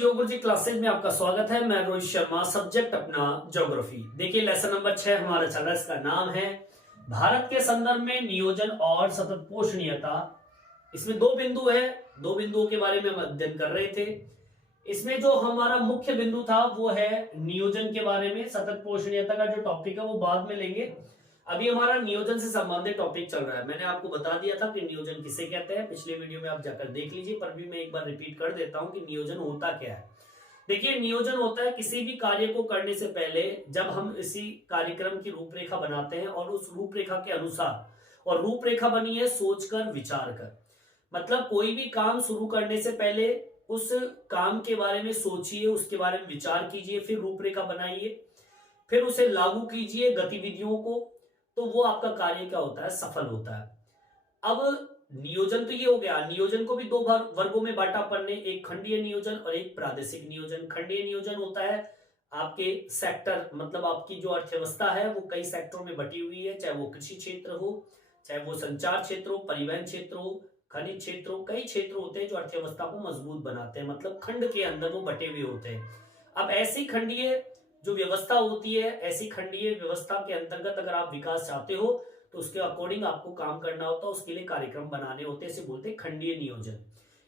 Geography classes में आपका स्वागत है। मैं रोहित शर्मा, सब्जेक्ट अपना ज्योग्राफी। देखिए लेसन नंबर 6 हमारा चल रहा है, इसका नाम है भारत के संदर्भ में नियोजन और सतत पोषणीयता। इसमें दो बिंदु है, दो बिंदुओं के बारे में हम अध्ययन कर रहे थे। इसमें जो हमारा मुख्य बिंदु था वो है नियोजन के बारे में। सतत पोषणीयता का जो टॉपिक है वो बाद में लेंगे। अभी हमारा नियोजन से संबंधित टॉपिक चल रहा है। मैंने आपको बता दिया था कि नियोजन किसे कहते हैं, पिछले वीडियो में आप जाकर देख लीजिए, पर भी मैं एक बार रिपीट कर देता हूं कि नियोजन होता क्या है। देखिए नियोजन होता है किसी भी कार्य को करने से पहले जब हम इसी कार्यक्रम की रूपरेखा बनाते हैं और उस रूपरेखा के अनुसार, और रूपरेखा बनी है सोचकर विचार कर, मतलब कोई भी काम शुरू करने से पहले उस काम के बारे में सोचिए, उसके बारे में विचार कीजिए, फिर रूपरेखा बनाइए, फिर उसे लागू कीजिए गतिविधियों को, तो वो आपका कार्य क्या होता है, सफल होता है। अब नियोजन तो ये हो गया। नियोजन को भी दो वर्गों में बांटा अपन ने, एक खंडीय नियोजन और एक प्रादेशिक नियोजन। खंडीय नियोजन होता है आपके सेक्टर, मतलब आपकी जो अर्थव्यवस्था है वो कई सेक्टरों में बटी हुई है, चाहे वो कृषि क्षेत्र हो, चाहे वो संचार क्षेत्र हो, परिवहन क्षेत्र हो, खनिज क्षेत्र हो, कई क्षेत्र होते हैं जो अर्थव्यवस्था को मजबूत बनाते हैं, मतलब खंड के अंदर वो बटे हुए होते हैं। अब ऐसी खंडीय जो व्यवस्था होती है, ऐसी खंडीय व्यवस्था के अंतर्गत अगर आप विकास चाहते हो तो उसके अकॉर्डिंग आपको काम करना होता है, उसके लिए कार्यक्रम बनाने होते हैं, इसे बोलते हैं खंडीय नियोजन।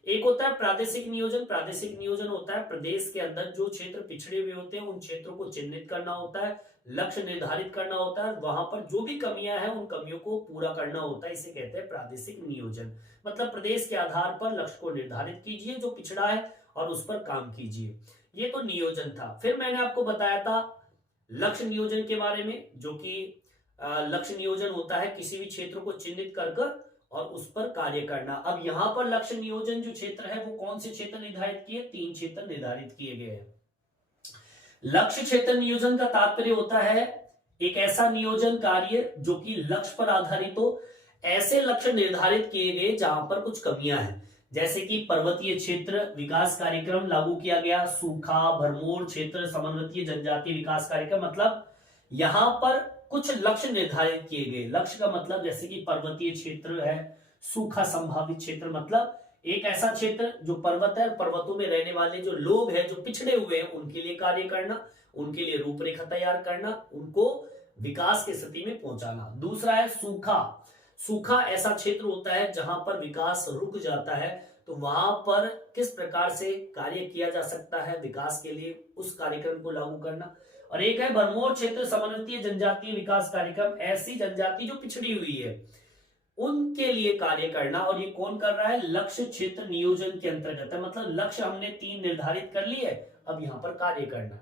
एक होता है प्रादेशिक नियोजन। प्रादेशिक नियोजन होता है प्रदेश के अंदर जो क्षेत्र पिछड़े हुए होते हैं उन क्षेत्रों को चिन्हित करना होता है, लक्ष्य निर्धारित करना होता है, वहां पर जो भी कमियां हैं उन कमियों को पूरा करना होता है, इसे कहते हैं प्रादेशिक नियोजन। मतलब प्रदेश के आधार पर लक्ष्य को निर्धारित कीजिए जो पिछड़ा है और उस पर काम कीजिए। ये तो नियोजन था। फिर मैंने आपको बताया था लक्ष्य नियोजन के बारे में, जो कि लक्ष्य नियोजन होता है किसी भी क्षेत्र को चिन्हित कर और उस पर कार्य करना। अब यहां पर लक्ष्य नियोजन जो क्षेत्र है वो कौन से क्षेत्र निर्धारित किए, 3 क्षेत्र निर्धारित किए गए हैं। लक्ष्य क्षेत्र नियोजन का तात्पर्य होता है एक ऐसा नियोजन कार्य जो कि लक्ष्य पर आधारित हो। ऐसे लक्ष्य निर्धारित किए गए जहां पर कुछ कमियां हैं, जैसे कि पर्वतीय क्षेत्र विकास कार्यक्रम लागू किया गया, सूखा, भरमौर क्षेत्र, समन्वतीय जनजातीय विकास कार्यक्रम, मतलब यहां पर कुछ लक्ष्य निर्धारित किए गए। लक्ष्य का मतलब जैसे कि पर्वतीय क्षेत्र है, सूखा संभावित क्षेत्र, मतलब एक ऐसा क्षेत्र जो पर्वत है, पर्वतों में रहने वाले जो लोग हैं जो पिछड़े हुए हैं उनके लिए कार्य करना, उनके लिए रूपरेखा तैयार करना, उनको विकास की स्थिति में पहुंचाना। दूसरा है सूखा। सूखा ऐसा क्षेत्र होता है जहां पर विकास रुक जाता है, तो वहां पर किस प्रकार से कार्य किया जा सकता है विकास के लिए, उस कार्यक्रम को लागू करना। और एक है भरमौर क्षेत्र समन्वतीय जनजातीय विकास कार्यक्रम। ऐसी जनजाति जो पिछड़ी हुई है उनके लिए कार्य करना, और ये कौन कर रहा है, लक्ष्य क्षेत्र नियोजन के अंतर्गत है। मतलब लक्ष्य हमने 3 निर्धारित कर लिए, अब यहां पर कार्य करना।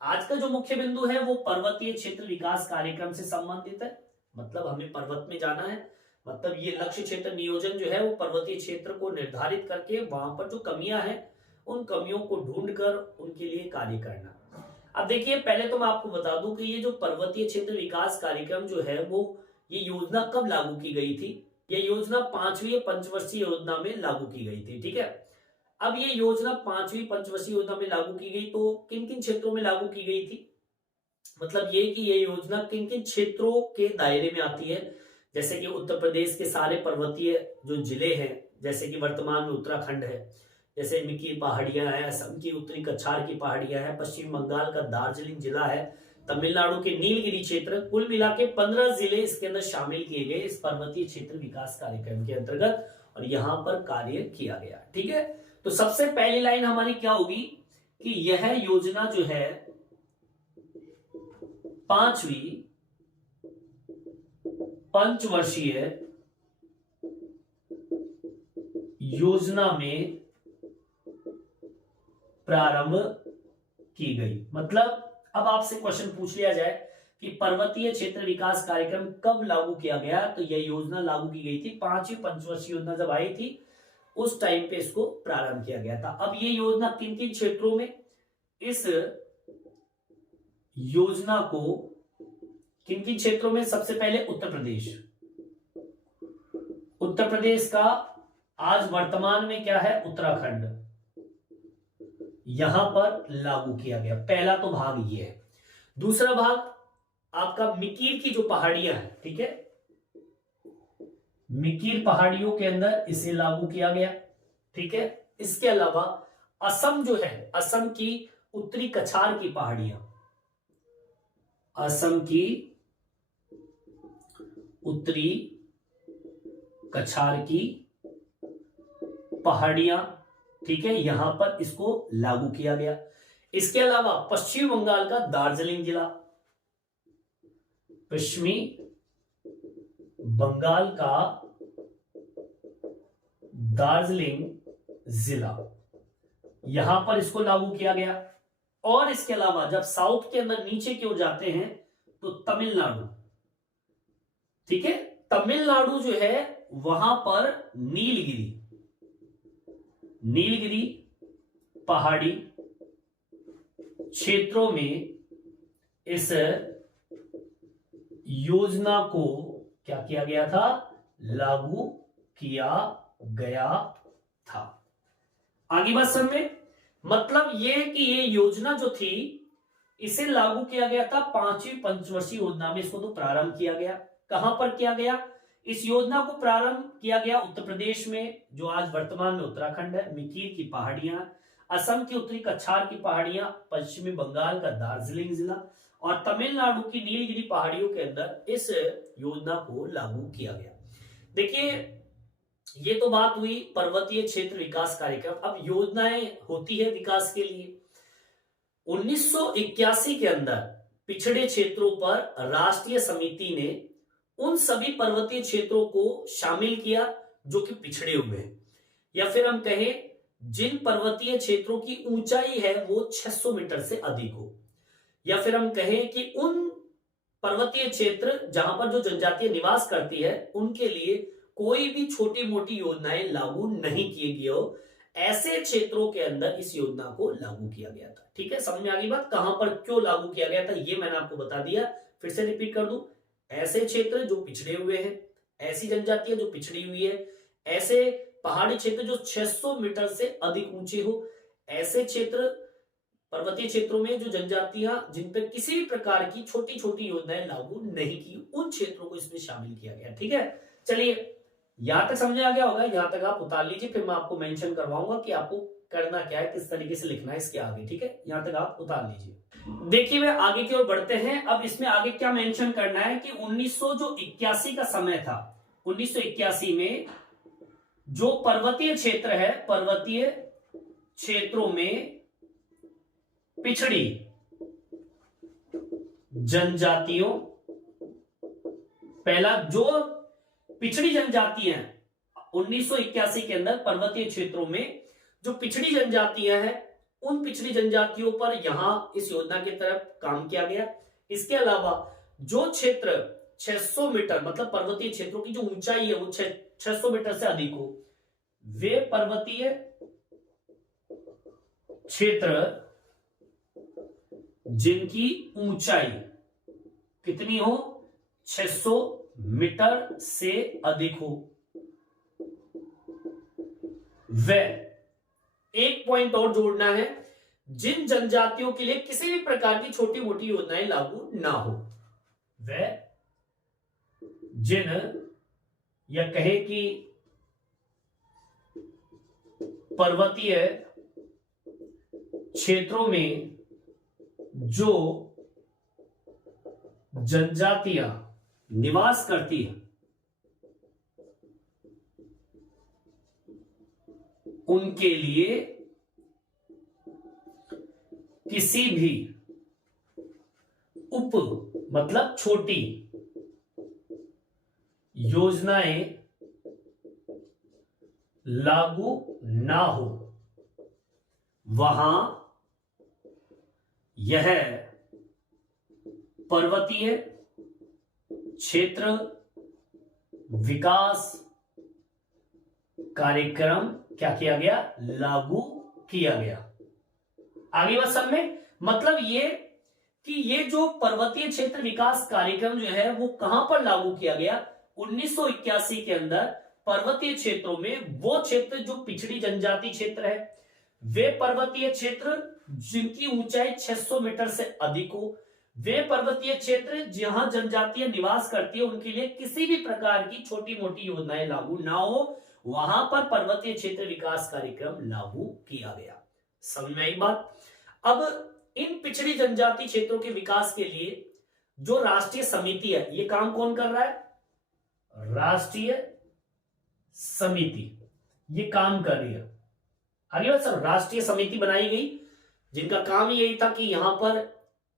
आज का जो मुख्य बिंदु है वो पर्वतीय क्षेत्र विकास कार्यक्रम से संबंधित है, मतलब हमें पर्वत में जाना है, मतलब ये लक्ष्य क्षेत्र नियोजन जो है वो पर्वतीय क्षेत्र को निर्धारित करके वहां पर जो कमियां हैं उन कमियों को ढूंढकर उनके लिए कार्य करना। अब देखिए पहले तो मैं आपको बता दूं कि ये जो पर्वतीय क्षेत्र विकास कार्यक्रम जो है वो ये योजना कब लागू की गई थी। ये योजना 5वीं पंचवर्षीय योजना में लागू की गई थी, ठीक है। अब ये योजना 5वीं पंचवर्षीय योजना में लागू की गई तो किन किन क्षेत्रों में लागू की गई थी, मतलब ये कि ये योजना किन किन क्षेत्रों के दायरे में आती है। जैसे कि उत्तर प्रदेश के सारे पर्वतीय जो जिले हैं, जैसे कि वर्तमान में उत्तराखंड है, जैसे मिकी पहाड़ियां हैं, असम की उत्तरी कछार की पहाड़ियां हैं, पश्चिम बंगाल का दार्जिलिंग जिला है, तमिलनाडु के नीलगिरी क्षेत्र, कुल मिला के 15 जिले इसके अंदर शामिल किए गए इस पर्वतीय क्षेत्र विकास कार्यक्रम के अंतर्गत, और यहां पर कार्य किया गया, ठीक है। तो सबसे पहली लाइन हमारी क्या होगी कि यह योजना जो है 5वीं पंचवर्षीय योजना में प्रारंभ की गई। मतलब अब आपसे क्वेश्चन पूछ लिया जाए कि पर्वतीय क्षेत्र विकास कार्यक्रम कब लागू किया गया, तो यह योजना लागू की गई थी 5वीं पंचवर्षीय योजना जब आई थी उस टाइम पे इसको प्रारंभ किया गया था। अब ये योजना किन किन क्षेत्रों में, इस योजना को किन किन क्षेत्रों में, सबसे पहले उत्तर प्रदेश। उत्तर प्रदेश का आज वर्तमान में क्या है, उत्तराखंड, यहां पर लागू किया गया। पहला तो भाग ये है। दूसरा भाग आपका मिकीर की जो पहाड़ियां हैं, ठीक है, मिकीर पहाड़ियों के अंदर इसे लागू किया गया, ठीक है। इसके अलावा असम जो है, असम की उत्तरी कछार की पहाड़ियां, असम की उत्तरी कछार की पहाड़ियां, ठीक है, यहां पर इसको लागू किया गया। इसके अलावा पश्चिम बंगाल का दार्जिलिंग जिला, पश्चिमी बंगाल का दार्जिलिंग जिला, यहां पर इसको लागू किया गया। और इसके अलावा जब साउथ के अंदर नीचे की ओर जाते हैं तो तमिलनाडु, ठीक है, तमिलनाडु जो है वहां पर नीलगिरी, नीलगिरी पहाड़ी क्षेत्रों में इस योजना को क्या किया गया था, लागू किया गया था। आगे बात समझ में, मतलब ये कि ये योजना जो थी इसे लागू किया गया था 5वीं पंचवर्षीय योजना में, इसको तो प्रारंभ किया गया। कहां पर किया गया, इस योजना को प्रारंभ किया गया उत्तर प्रदेश में, जो आज वर्तमान में उत्तराखंड है, मिकीर की पहाड़ियां, असम की उत्तरी कछार की पहाड़ियां, पश्चिमी बंगाल का दार्जिलिंग जिला और तमिलनाडु की नीलगिरी पहाड़ियों के अंदर इस योजना को लागू किया गया। देखिए, ये तो बात हुई पर्वतीय क्षेत्र विकास कार्यक्रम। अब योजनाएं होती है विकास के लिए। 1981 के अंदर पिछड़े क्षेत्रों पर राष्ट्रीय समिति ने उन सभी पर्वतीय क्षेत्रों को शामिल किया जो कि पिछड़े हुए हैं, या फिर हम कहें जिन पर्वतीय क्षेत्रों की ऊंचाई है वो 600 मीटर से अधिक हो, या फिर हम कहें कि उन पर्वतीय क्षेत्र जहां पर जो जनजातीय निवास करती है उनके लिए कोई भी छोटी मोटी योजनाएं लागू नहीं की गई हो, ऐसे क्षेत्रों के अंदर इस योजना को लागू किया गया था। ठीक है, समझ में आ गई बात, कहां पर क्यों लागू किया गया था ये मैंने आपको बता दिया। फिर से रिपीट कर दूं, ऐसे क्षेत्र जो पिछड़े हुए हैं, ऐसी जनजातियां जो पिछड़ी हुई है, ऐसे पहाड़ी क्षेत्र जो 600 मीटर से अधिक ऊंचे हो, ऐसे क्षेत्र पर्वतीय क्षेत्रों में जो जनजातियां जिन पर किसी भी प्रकार की छोटी छोटी योजनाएं लागू नहीं की, उन क्षेत्रों को इसमें शामिल किया गया। ठीक है, चलिए यहां तक समझ आ गया होगा, यहां तक आप उतार लीजिए, फिर मैं आपको मेंशन करवाऊंगा कि आपको करना क्या है, किस तरीके से लिखना है इसके आगे। ठीक है, यहां तक आप उतार लीजिए। देखिए वे आगे की ओर बढ़ते हैं। अब इसमें आगे क्या मेंशन करना है कि 1981 का समय था, 1981 में जो पर्वतीय क्षेत्र है, पर्वतीय क्षेत्रों में पिछड़ी जनजातियों, पहला जो पिछड़ी जनजातियां हैं 1981 के अंदर पर्वतीय क्षेत्रों में जो पिछड़ी जनजातियां हैं, उन पिछड़ी जनजातियों पर यहां इस योजना की तरफ काम किया गया। इसके अलावा जो क्षेत्र 600 मीटर मतलब पर्वतीय क्षेत्रों की जो ऊंचाई है वो 600 मीटर से अधिक हो, वे पर्वतीय क्षेत्र जिनकी ऊंचाई कितनी हो, 600 मीटर से अधिक हो, वे एक पॉइंट और जोड़ना है, जिन जनजातियों के लिए किसी भी प्रकार की छोटी मोटी योजनाएं लागू ना हो, वे जिन या कहे कि पर्वतीय क्षेत्रों में जो जनजातियां निवास करती है उनके लिए किसी भी उप मतलब छोटी योजनाएं लागू ना हो, वहां यह पर्वतीय क्षेत्र विकास कार्यक्रम क्या किया गया, लागू किया गया। आगे बात समझ में, मतलब ये कि ये जो पर्वतीय क्षेत्र विकास कार्यक्रम जो है वो कहां पर लागू किया गया, 1981 के अंदर पर्वतीय क्षेत्रों में, वो क्षेत्र जो पिछड़ी जनजाति क्षेत्र है, वे पर्वतीय क्षेत्र जिनकी ऊंचाई 600 मीटर से अधिक हो, वे पर्वतीय क्षेत्र जहां जनजातियां निवास करती है उनके लिए किसी भी प्रकार की छोटी मोटी योजनाएं लागू ना हो, वहां पर पर्वतीय क्षेत्र विकास कार्यक्रम लागू किया गया। समझ में आई बात। अब इन पिछड़ी जनजाति क्षेत्रों के विकास के लिए जो राष्ट्रीय समिति है, ये काम कौन कर रहा है? राष्ट्रीय समिति ये काम कर रही है। आगे बात सर, राष्ट्रीय समिति बनाई गई जिनका काम यही था कि यहां पर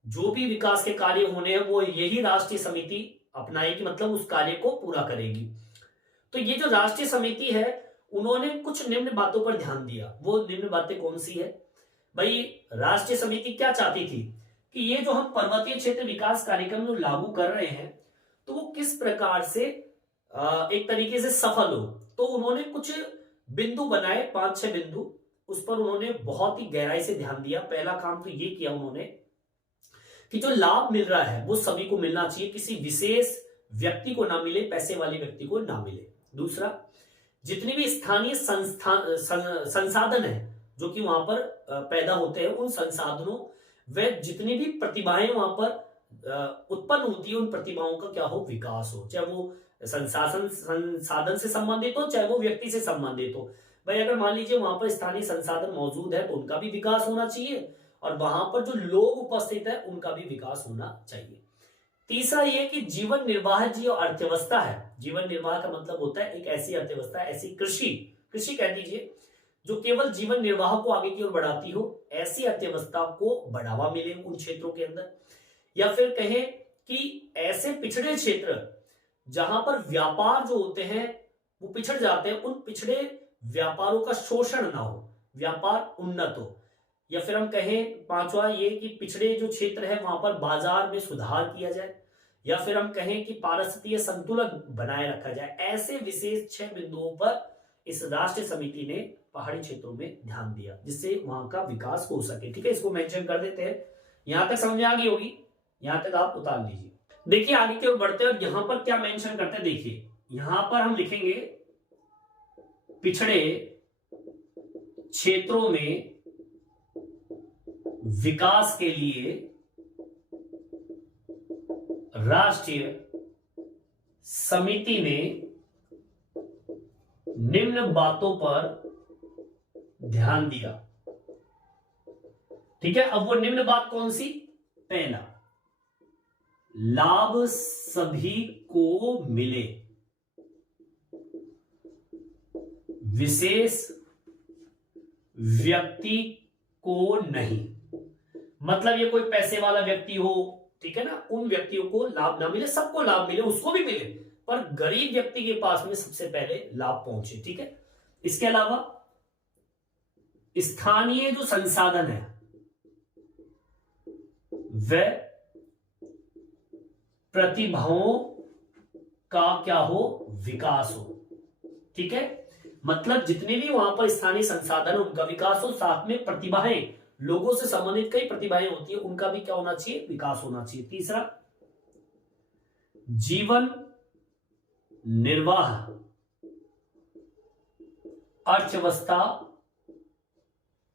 जो भी विकास के कार्य होने हैं वो यही राष्ट्रीय समिति अपनाएगी, मतलब उस कार्य को पूरा करेगी। तो ये जो राष्ट्रीय समिति है उन्होंने कुछ निम्न बातों पर ध्यान दिया। वो निम्न बातें कौन सी है भाई? राष्ट्रीय समिति क्या चाहती थी कि ये जो हम पर्वतीय क्षेत्र विकास कार्यक्रम जो लागू कर रहे हैं तो वो किस प्रकार से एक तरीके से सफल हो। तो उन्होंने कुछ बिंदु बनाए, 5-6 बिंदु, उस पर उन्होंने बहुत ही गहराई से ध्यान दिया। पहला काम तो ये किया उन्होंने कि जो लाभ मिल रहा है वो सभी को मिलना चाहिए, किसी विशेष व्यक्ति को ना मिले, पैसे वाले व्यक्ति को ना मिले। दूसरा, जितने भी स्थानीय संसाधन है जो कि वहां पर पैदा होते हैं, उन संसाधनों व जितनी भी प्रतिभाएं वहां पर उत्पन्न होती है, उन प्रतिभाओं का क्या हो? विकास हो। चाहे वो संसाधन से संबंधित हो, चाहे वो व्यक्ति से संबंधित हो। भाई अगर मान लीजिए वहां पर स्थानीय संसाधन मौजूद है तो उनका भी विकास होना चाहिए, और वहां पर जो लोग उपस्थित है उनका भी विकास होना चाहिए। तीसरा ये कि जीवन निर्वाह जो अर्थव्यवस्था है, जीवन निर्वाह का मतलब होता है एक ऐसी अर्थव्यवस्था, ऐसी कृषि कह दीजिए जो केवल जीवन निर्वाह को आगे की ओर बढ़ाती हो, ऐसी अर्थव्यवस्था को बढ़ावा मिले उन क्षेत्रों के अंदर। या फिर कहें कि ऐसे पिछड़े क्षेत्र जहां पर व्यापार जो होते हैं वो पिछड़ जाते हैं, उन पिछड़े व्यापारों का शोषण ना हो, व्यापार उन्नत हो। या फिर हम कहें पांचवा ये कि पिछड़े जो क्षेत्र है वहां पर बाजार में सुधार किया जाए। या फिर हम कहें कि पारिस्थितिकीय संतुलन बनाए रखा जाए। ऐसे विशेष 6 बिंदुओं पर इस राष्ट्रीय समिति ने पहाड़ी क्षेत्रों में ध्यान दिया जिससे वहां का विकास हो सके। ठीक है, इसको मेंशन कर देते हैं। यहां तक समझ में आ गई होगी, यहां तक आप उतार लीजिए। देखिए आगे की ओर बढ़ते हैं और यहां पर क्या मेंशन करते हैं। देखिए यहां पर हम लिखेंगे पिछड़े क्षेत्रों में विकास के लिए राष्ट्रीय समिति ने निम्न बातों पर ध्यान दिया। ठीक है, अब वो निम्न बात कौन सी? पहला, लाभ सभी को मिले, विशेष व्यक्ति को नहीं। मतलब ये कोई पैसे वाला व्यक्ति हो, ठीक है ना, उन व्यक्तियों को लाभ ना मिले, सबको लाभ मिले, उसको भी मिले, पर गरीब व्यक्ति के पास में सबसे पहले लाभ पहुंचे। ठीक है, इसके अलावा स्थानीय जो संसाधन है वह प्रतिभाओं का क्या हो? विकास हो। ठीक है, मतलब जितने भी वहां पर स्थानीय संसाधन उनका विकास हो, साथ में प्रतिभाएं, लोगों से संबंधित कई प्रतिभाएं होती है, उनका भी क्या होना चाहिए? विकास होना चाहिए। तीसरा, जीवन निर्वाह अर्थव्यवस्था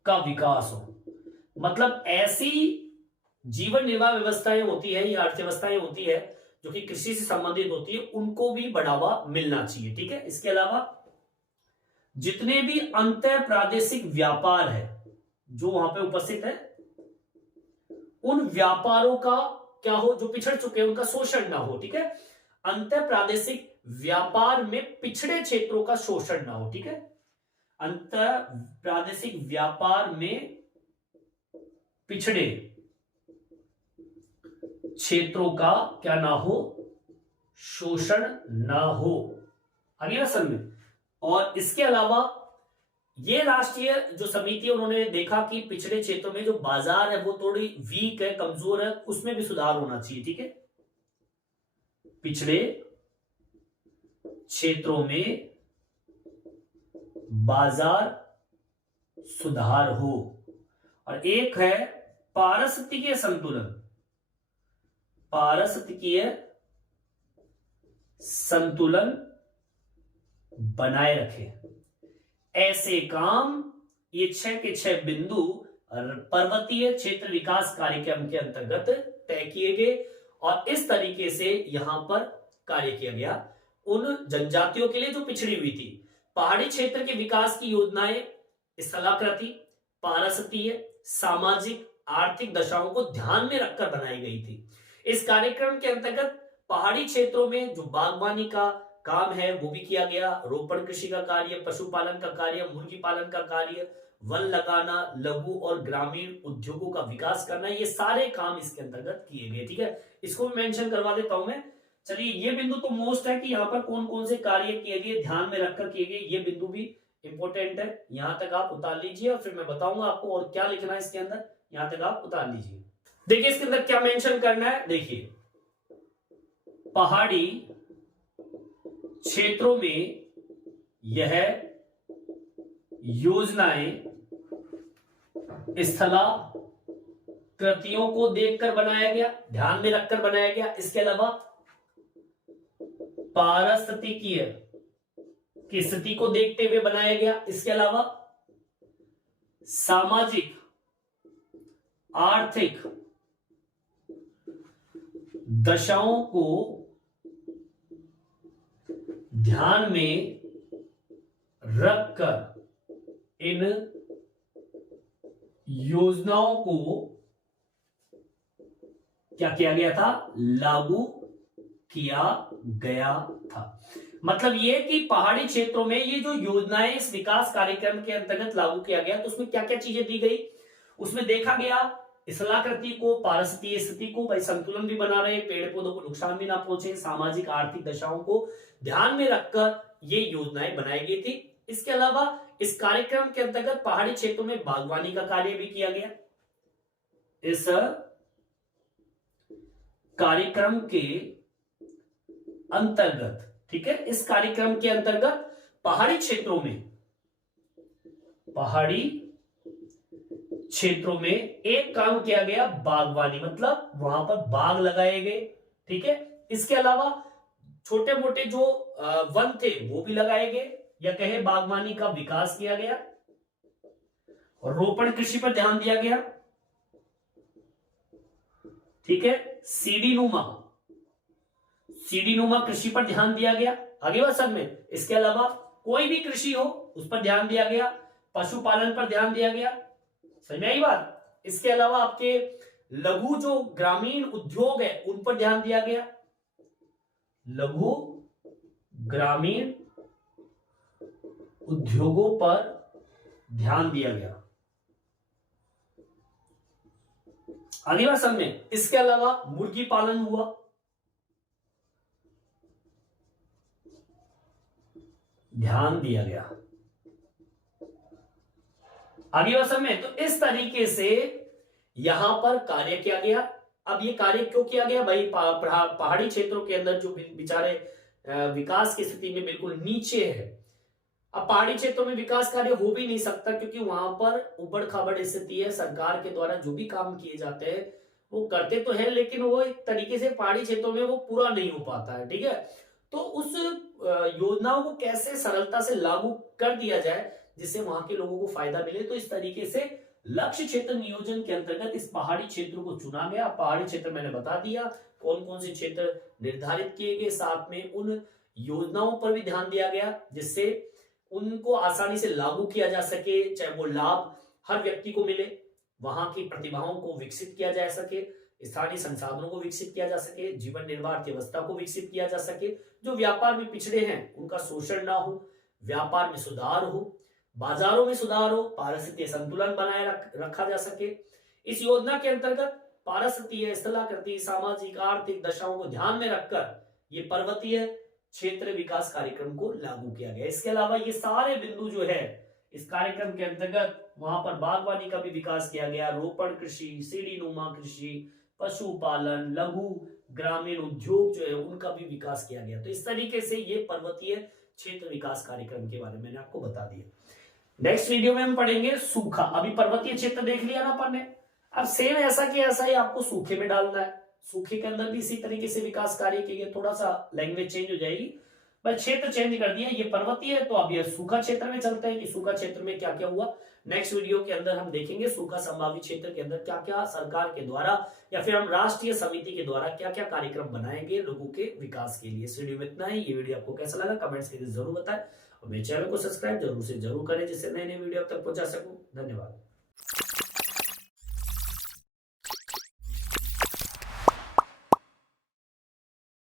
का विकास हो। मतलब ऐसी जीवन निर्वाह व्यवस्थाएं होती है या अर्थव्यवस्थाएं होती है जो कि कृषि से संबंधित होती है, उनको भी बढ़ावा मिलना चाहिए। ठीक है, इसके अलावा जितने भी अंतर प्रादेशिक व्यापार है जो वहां पे उपस्थित है, उन व्यापारों का क्या हो? जो पिछड़ चुके हैं उनका शोषण ना हो। ठीक है, अंतर प्रादेशिक व्यापार में पिछड़े क्षेत्रों का शोषण ना हो। ठीक है, अंतर प्रादेशिक व्यापार में पिछड़े क्षेत्रों का क्या ना हो? शोषण ना हो। आगे ना सर में। और इसके अलावा ये राष्ट्रीय जो समिति है उन्होंने देखा कि पिछड़े क्षेत्रों में जो बाजार है वो थोड़ी वीक है, कमजोर है, उसमें भी सुधार होना चाहिए। ठीक है, पिछड़े क्षेत्रों में बाजार सुधार हो। और एक है पारिस्थितिकीय संतुलन, पारिस्थितिकीय संतुलन बनाए रखे। ऐसे काम ये 6 के 6 बिंदु पर्वतीय क्षेत्र विकास कार्यक्रम के अंतर्गत तय किए गए और इस तरीके से यहां पर कार्य किया गया उन जनजातियों के लिए जो पिछड़ी हुई थी। पहाड़ी क्षेत्र के विकास की योजनाएं स्थलाकृति, पारिस्थितिकीय, सामाजिक, आर्थिक दशाओं को ध्यान में रखकर बनाई गई थी। इस कार्यक्रम के अंतर्गत पहाड़ी क्षेत्रों में जो बागवानी का काम है वो भी किया गया, रोपण कृषि का कार्य, पशुपालन का कार्य, मुर्गी पालन का कार्य, वन लगाना, लघु और ग्रामीण उद्योगों का विकास करना, ये सारे काम इसके अंतर्गत किए गए। ठीक है, इसको भी मेंशन करवा देता हूं मैं। चलिए, ये बिंदु तो मोस्ट है कि यहाँ पर कौन कौन से कार्य किए गए, ध्यान में रखकर किए गए, ये बिंदु भी इंपॉर्टेंट है। यहां तक आप उतार लीजिए और फिर मैं बताऊंगा आपको और क्या लिखना है इसके अंदर, यहां तक आप उतार लीजिए। देखिए इसके अंदर क्या मेंशन करना है, देखिए पहाड़ी क्षेत्रों में यह योजनाएं स्थलाकृतियों को देखकर बनाया गया, ध्यान में रखकर बनाया गया। इसके अलावा पारिस्थितिकीय की स्थिति को देखते हुए बनाया गया। इसके अलावा सामाजिक, आर्थिक दशाओं को ध्यान में रखकर इन योजनाओं को क्या किया गया था, लागू किया गया था। मतलब ये कि पहाड़ी क्षेत्रों में ये जो योजनाएं इस विकास कार्यक्रम के अंतर्गत लागू किया गया, तो उसमें क्या क्या चीजें दी गई, उसमें देखा गया स्थलाकृति को, पारिस्थितिकीय स्थिति को, भाई संतुलन भी बना रहे, पेड़ पौधों को नुकसान भी ना पहुंचे, सामाजिक आर्थिक दशाओं को ध्यान में रखकर ये योजनाएं बनाई गई थी। इसके अलावा इस कार्यक्रम के अंतर्गत पहाड़ी क्षेत्रों में बागवानी का कार्य भी किया गया। इस कार्यक्रम के अंतर्गत, ठीक है, इस कार्यक्रम के अंतर्गत पहाड़ी क्षेत्रों में एक काम किया गया, बागवानी, मतलब वहां पर बाग लगाए गए। ठीक है, इसके अलावा छोटे मोटे जो वन थे वो भी लगाए गए, या कहे बागवानी का विकास किया गया, और रोपण कृषि पर ध्यान दिया गया। ठीक है, सीढ़ी नुमा कृषि पर ध्यान दिया गया, आगे बात समझ में। इसके अलावा कोई भी कृषि हो उस पर ध्यान दिया गया, पशुपालन पर ध्यान दिया गया, समझ में आई बात। इसके अलावा आपके लघु जो ग्रामीण उद्योग है उन पर ध्यान दिया गया, लघु ग्रामीण उद्योगों पर ध्यान दिया गया, आगे बात समझ में। इसके अलावा मुर्गी पालन हुआ, ध्यान दिया गया, आगे बात समझ में। तो इस तरीके से यहां पर कार्य किया गया। अब ये कार्य क्यों किया गया भाई, पहाड़ी क्षेत्रों के अंदर जो बेचारे विकास की स्थिति में बिल्कुल नीचे है। अब पहाड़ी क्षेत्रों में विकास कार्य हो भी नहीं सकता क्योंकि वहां पर उबड़ खाबड़ स्थिति है। सरकार के द्वारा जो भी काम किए जाते हैं वो करते तो है, लेकिन वो एक तरीके से पहाड़ी क्षेत्रों में वो पूरा नहीं हो पाता है। ठीक है, तो उस योजनाओं को कैसे सरलता से लागू कर दिया जाए जिससे वहां के लोगों को फायदा मिले, तो इस तरीके से लक्ष्य क्षेत्र नियोजन के अंतर्गत इस पहाड़ी क्षेत्र को चुना गया। पहाड़ी क्षेत्र मैंने बता दिया कौन कौन से क्षेत्र निर्धारित किए गए, साथ में उन योजनाओं पर भी ध्यान दिया गया जिससे उनको आसानी से लागू किया जा सके, चाहे वो लाभ हर व्यक्ति को मिले, वहां की प्रतिभाओं को विकसित किया जा सके, स्थानीय संसाधनों को विकसित किया जा सके, जीवन निर्वाह व्यवस्था को विकसित किया जा सके, जो व्यापार में पिछड़े हैं उनका शोषण ना हो, व्यापार में सुधार हो, बाजारों में सुधार हो, पारिस्थितिकीय संतुलन बनाए रखा जा सके। इस योजना के अंतर्गत पारिस्थितिकीय, स्थलाकृति, सामाजिक आर्थिक दशाओं को ध्यान में रखकर ये पर्वतीय क्षेत्र विकास कार्यक्रम को लागू किया गया। इसके अलावा ये सारे बिंदु जो है इस कार्यक्रम के अंतर्गत वहां पर बागवानी का भी विकास किया गया, रोपण कृषि, सीढ़ी नुमा कृषि, पशुपालन, लघु ग्रामीण उद्योग जो है उनका भी विकास किया गया। तो इस तरीके से ये पर्वतीय क्षेत्र विकास कार्यक्रम के बारे में मैंने आपको बता दिया। नेक्स्ट वीडियो में हम पढ़ेंगे सूखा। अभी पर्वतीय क्षेत्र देख लिया ना अपन ने, अब सेम ऐसा कि ऐसा ही आपको सूखे में डालना है। सूखे के अंदर भी इसी तरीके से विकास कार्य किए गए, थोड़ा सा लैंग्वेज चेंज हो जाएगी, पर क्षेत्र चेंज कर दिया। ये पर्वतीय है तो अब ये सूखा क्षेत्र में चलते हैं कि सूखा क्षेत्र में क्या क्या हुआ। नेक्स्ट वीडियो के अंदर हम देखेंगे सूखा संभावित क्षेत्र के अंदर क्या क्या सरकार के द्वारा या फिर हम राष्ट्रीय समिति के द्वारा क्या क्या कार्यक्रम बनाएंगे लोगों के विकास के लिए। इस वीडियो में इतना ही। ये वीडियो आपको कैसा लगा कमेंट्स करके जरूर बताएं और मेरे चैनल को सब्सक्राइब जरूर से जरूर करें जिससे नए नए वीडियो आप तक पहुंचा सकूं। धन्यवाद।